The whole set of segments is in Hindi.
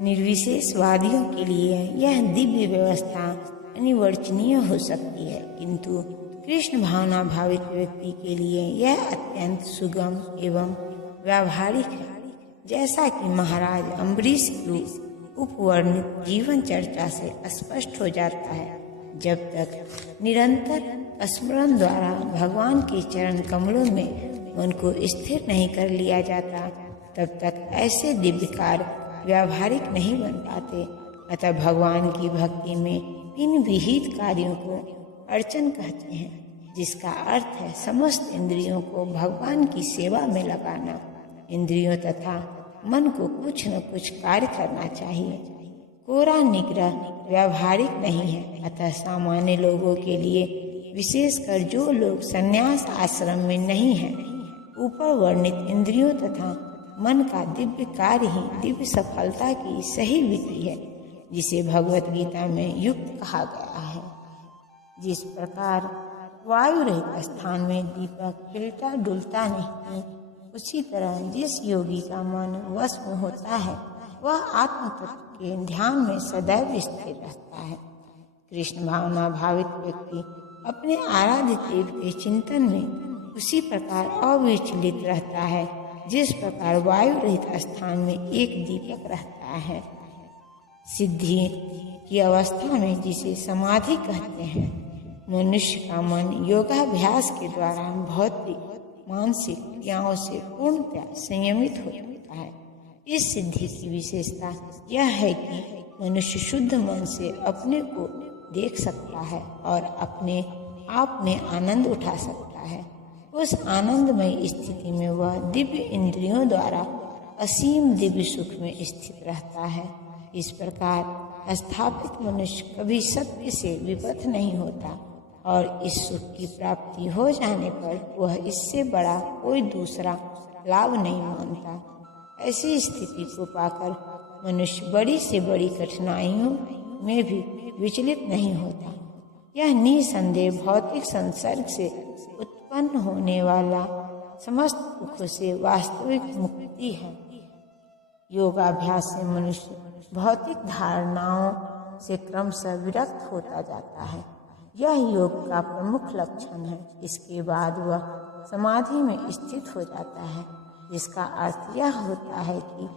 निर्विशेषवादियों के लिए यह दिव्य व्यवस्था अनिवर्चनीय हो सकती है, किंतु कृष्ण भावना भावित व्यक्ति के लिए यह अत्यंत सुगम एवं व्यावहारिक है। जैसा कि महाराज अम्बरीश की उपवर्णित जीवन चर्चा से स्पष्ट हो जाता है, जब तक निरंतर स्मरण द्वारा भगवान के चरण कमलों में मन को स्थिर नहीं कर लिया जाता, तब तक ऐसे दिव्य कार्य व्यावहारिक नहीं बन पाते। अतः भगवान की भक्ति में इन विहित कार्यों को अर्चन कहते हैं, जिसका अर्थ है समस्त इंद्रियों को भगवान की सेवा में लगाना। इंद्रियों तथा मन को कुछ न कुछ कार्य करना चाहिए। कोरा निग्रह व्यावहारिक नहीं है। अतः सामान्य लोगों के लिए, विशेषकर जो लोग संन्यास आश्रम में नहीं हैं, ऊपर वर्णित इंद्रियों तथा मन का दिव्य कार्य ही दिव्य सफलता की सही विधि है, जिसे भगवत गीता में युक्त कहा गया है। जिस प्रकार वायु रहित स्थान में दीपक हिलता डुलता नहीं, उसी तरह जिस योगी का मन वश में होता है, वह आत्म तत्व के ध्यान में सदैव स्थिर रहता है। कृष्ण भावना भावित व्यक्ति अपने आराध्य देव के चिंतन में उसी प्रकार अविचलित रहता है, जिस प्रकार वायु रहित स्थान में एक दीपक रहता है। सिद्धि की अवस्था में, जिसे समाधि कहते हैं, मनुष्य का मन योगाभ्यास के द्वारा भौतिक मानसिक क्रियाओं से पूर्णतः संयमित हो जाता है। इस सिद्धि की विशेषता यह है कि मनुष्य शुद्ध मन से अपने को देख सकता है और अपने आप में आनंद उठा सकता है। उस आनंदमय स्थिति में वह दिव्य इंद्रियों द्वारा असीम दिव्य सुख में स्थित रहता है। इस प्रकार स्थापित मनुष्य कभी सत्य से विपथ नहीं होता और इस सुख की प्राप्ति हो जाने पर वह इससे बड़ा कोई दूसरा लाभ नहीं मानता। ऐसी स्थिति को पाकर मनुष्य बड़ी से बड़ी कठिनाइयों में भी विचलित नहीं होता। यह निसंदेह भौतिक संसर्ग से उत्पन्न होने वाला समस्त दुखों से वास्तविक मुक्ति है। योगाभ्यास से मनुष्य भौतिक धारणाओं से क्रमशः विरक्त होता जाता है। यह योग का प्रमुख लक्षण है। इसके बाद वह समाधि में स्थित हो जाता है, जिसका अर्थ यह होता है कि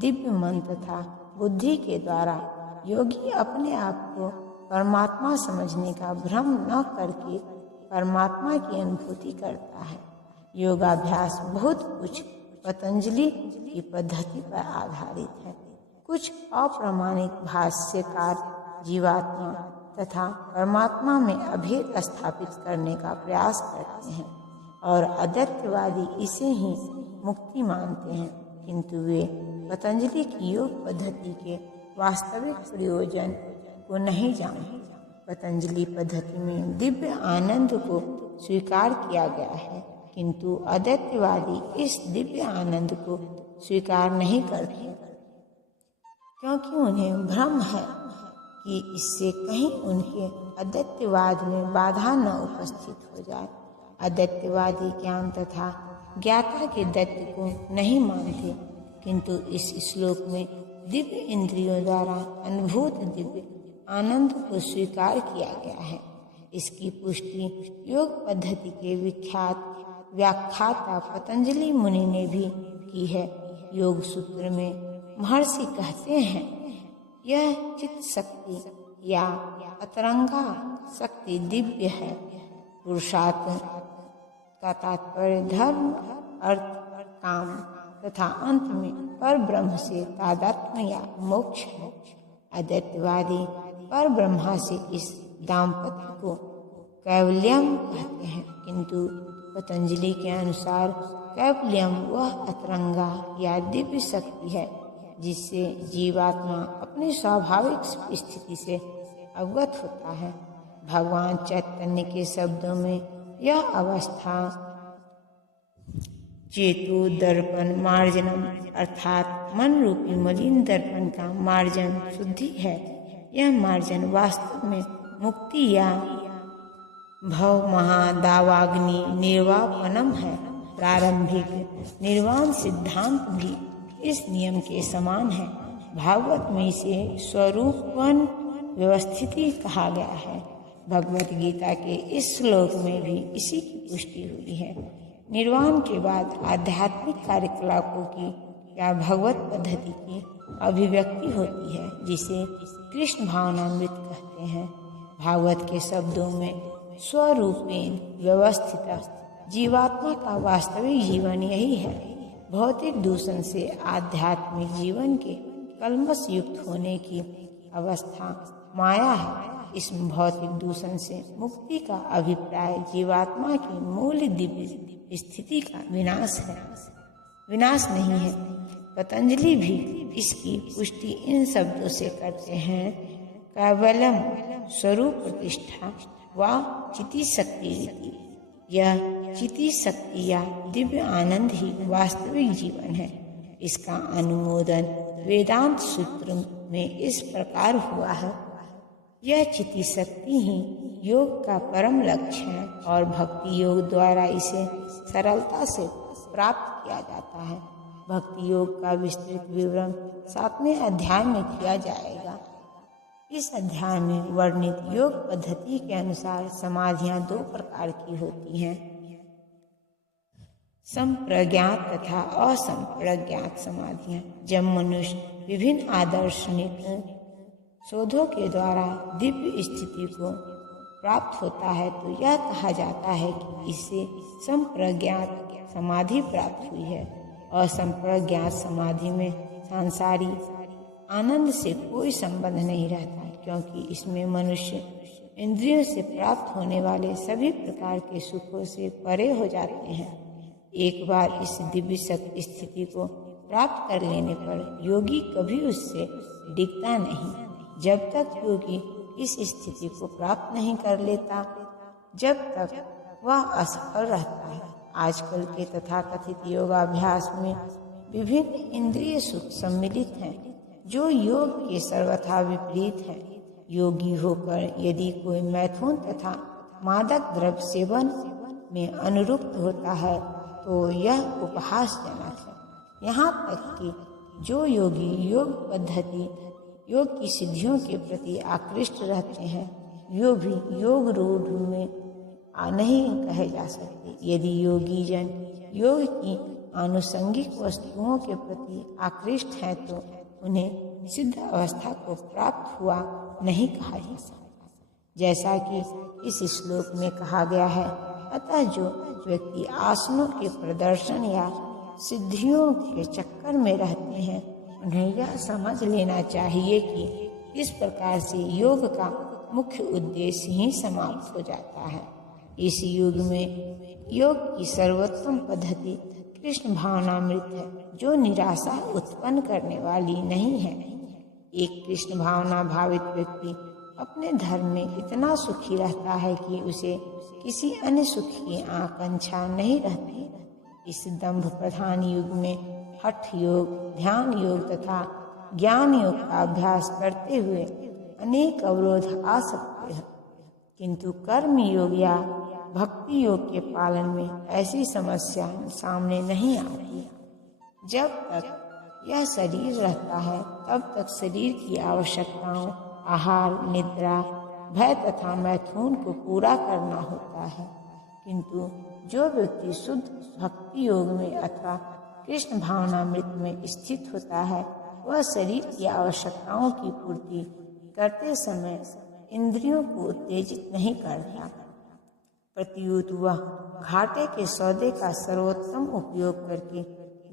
दिव्य मन तथा बुद्धि के द्वारा योगी अपने आप को परमात्मा समझने का भ्रम न करके परमात्मा की अनुभूति करता है। योगाभ्यास बहुत कुछ पतंजलि की पद्धति पर आधारित है। कुछ अप्रामाणिक भाष्यकार जीवात्मा तथा परमात्मा में अभेद स्थापित करने का प्रयास करते हैं और अद्वैतवादी इसे ही मुक्ति मानते हैं, किंतु वे पतंजलि की योग पद्धति के वास्तविक प्रयोजन को नहीं जानते। पतंजलि पद्धति में दिव्य आनंद को स्वीकार किया गया है, किंतु अद्वैतवादी इस दिव्य आनंद को स्वीकार नहीं करते, क्योंकि उन्हें भ्रम है कि इससे कहीं उनके अद्वैतवाद में बाधा न उपस्थित हो जाए। अद्वैतवादी ज्ञान तथा ज्ञाता के दैत्य को नहीं मानते, किंतु इस श्लोक में दिव्य इंद्रियों द्वारा अनुभूत दिव्य आनंद को स्वीकार किया गया है। इसकी पुष्टि योग पद्धति के विख्यात व्याख्याता पतंजलि मुनि ने भी की है। योग सूत्र में महर्षि कहते हैं, यह चित्त शक्ति या अतरंगा शक्ति दिव्य है। पुरुषार्थ का तात्पर्य धर्म, अर्थ, काम तथा अंत में पर ब्रह्म से तादात्म्य या मोक्ष है। अद्वैतवादी पर ब्रह्मा से इस दाम्पत्य को कैवल्यम कहते हैं, किंतु पतंजलि के अनुसार कैवल्यम वह अतरंगा या दिव्य शक्ति है जिससे जीवात्मा अपनी स्वाभाविक स्थिति से अवगत होता है। भगवान चैतन्य के शब्दों में यह अवस्था चेतो दर्पण मार्जनम अर्थात मन रूपी मलिन दर्पण का मार्जन शुद्धि है। यह मार्जन वास्तव में मुक्ति या भव महादावाग्नि निर्वापनम है। प्रारंभिक निर्वाण सिद्धांत भी इस नियम के समान है। भागवत में इसे स्वरूपन व्यवस्थिति कहा गया है। भगवत गीता के इस श्लोक में भी इसी की पुष्टि हुई है। निर्वाण के बाद आध्यात्मिक कार्यकलापों की या भगवत पद्धति की अभिव्यक्ति होती है, जिसे कृष्ण भावनामृत कहते हैं। भागवत के शब्दों में स्वरूपेण व्यवस्थित जीवात्मा का वास्तविक जीवन यही है। भौतिक दूषण से आध्यात्मिक जीवन के कलमश युक्त होने की अवस्था माया है। इस भौतिक दूषण से मुक्ति का अभिप्राय जीवात्मा की मूल दिव्य स्थिति का विनाश है, विनाश नहीं है। पतंजलि भी इसकी पुष्टि इन शब्दों से करते हैं, केवलम स्वरूप प्रतिष्ठा व चिति शक्ति। यह चिति शक्ति या दिव्य आनंद ही वास्तविक जीवन है। इसका अनुमोदन वेदांत सूत्र में इस प्रकार हुआ है, यह चिति शक्ति ही योग का परम लक्ष्य है और भक्ति योग द्वारा इसे सरलता से प्राप्त किया जाता है। भक्ति योग का विस्तृत विवरण 7वें अध्याय में किया जाएगा। इस अध्याय में वर्णित योग पद्धति के अनुसार समाधियां 2 प्रकार की होती हैं, संप्रज्ञात तथा असंप्रज्ञात समाधियां। जब मनुष्य विभिन्न आदर्शनिक शोधों के द्वारा दिव्य स्थिति को प्राप्त होता है तो यह कहा जाता है कि इससे संप्रज्ञात समाधि प्राप्त हुई है। असंप्रज्ञात समाधि में सांसारिक आनंद से कोई संबंध नहीं रहता, क्योंकि इसमें मनुष्य इंद्रियों से प्राप्त होने वाले सभी प्रकार के सुखों से परे हो जाते हैं। एक बार इस दिव्य स्थिति को प्राप्त कर लेने पर योगी कभी उससे डिगता नहीं। जब तक योगी इस स्थिति को प्राप्त नहीं कर लेता, जब तक वह असफल रहता है। आजकल के तथाकथित योगाभ्यास में विभिन्न इंद्रिय सुख सम्मिलित हैं, जो योग के सर्वथा विपरीत हैं। योगी होकर यदि कोई मैथुन तथा मादक द्रव्य सेवन में अनुरुक्त होता है तो यह उपहासजनक है। यहाँ तक कि जो योगी योग पद्धति योग की सिद्धियों के प्रति आकृष्ट रहते हैं, यो भी योग रूढ़ में नहीं कहे जा सकते। यदि योगी जन योग की आनुषंगिक वस्तुओं के प्रति आकृष्ट हैं तो उन्हें सिद्ध अवस्था को प्राप्त हुआ नहीं कहा जा सकता, जैसा कि इस श्लोक में कहा गया है। अतः जो व्यक्ति आसनों के प्रदर्शन या सिद्धियों के चक्कर में रहते हैं, उन्हें यह समझ लेना चाहिए कि इस प्रकार से योग का मुख्य उद्देश्य ही समाप्त हो जाता है। इस युग में योग की सर्वोत्तम पद्धति कृष्ण भावनामृत है, जो निराशा उत्पन्न करने वाली नहीं है। एक कृष्ण भावना भावित व्यक्ति अपने धर्म में इतना सुखी रहता है कि उसे किसी अन्य सुख की आकांक्षा नहीं रहती। इस दंभ प्रधान युग में हठ योग, ध्यान योग तथा ज्ञान योग का अभ्यास करते हुए अनेक अवरोध आ सकते हैं, किंतु कर्म योग या भक्ति योग के पालन में ऐसी समस्या सामने नहीं आती। जब तक यह शरीर रहता है तब तक शरीर की आवश्यकताओं, आहार, निद्रा, भय तथा मैथुन को पूरा करना होता है, किंतु जो व्यक्ति शुद्ध भक्ति योग में अथवा कृष्ण भावनामृत में स्थित होता है, वह शरीर की आवश्यकताओं की पूर्ति करते समय इंद्रियों को उत्तेजित नहीं करता। प्रत्युत वह घाटे के सौदे का सर्वोत्तम उपयोग करके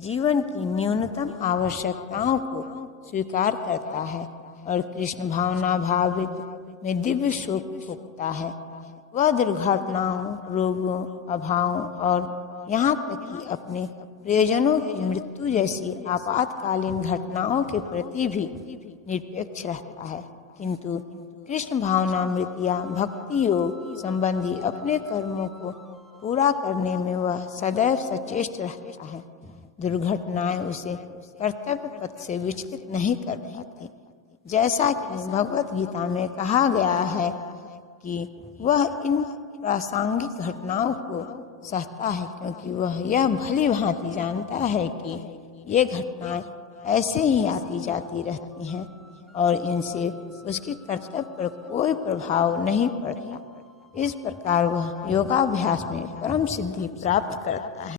जीवन की न्यूनतम आवश्यकताओं को स्वीकार करता है और कृष्ण भावना भावित में दिव्य शोक फूंकता है। वह दुर्घटनाओं, रोगों, अभावों और यहाँ तक कि अपने प्रियजनों की मृत्यु जैसी आपातकालीन घटनाओं के प्रति भी निरपेक्ष रहता है, किंतु कृष्ण भावनामृत या भक्ति योग संबंधी अपने कर्मों को पूरा करने में वह सदैव सचेष्ट रहता है। दुर्घटनाएं उसे कर्तव्य पथ से विचलित नहीं कर पाती। जैसा कि भगवत गीता में कहा गया है कि वह इन प्रासंगिक घटनाओं को सहता है, क्योंकि वह यह भली भांति जानता है कि ये घटनाएं ऐसे ही आती जाती रहती हैं और इनसे उसके कर्तव्य पर कोई प्रभाव नहीं पड़ता। इस प्रकार वह योगाभ्यास में परम सिद्धि प्राप्त करता है।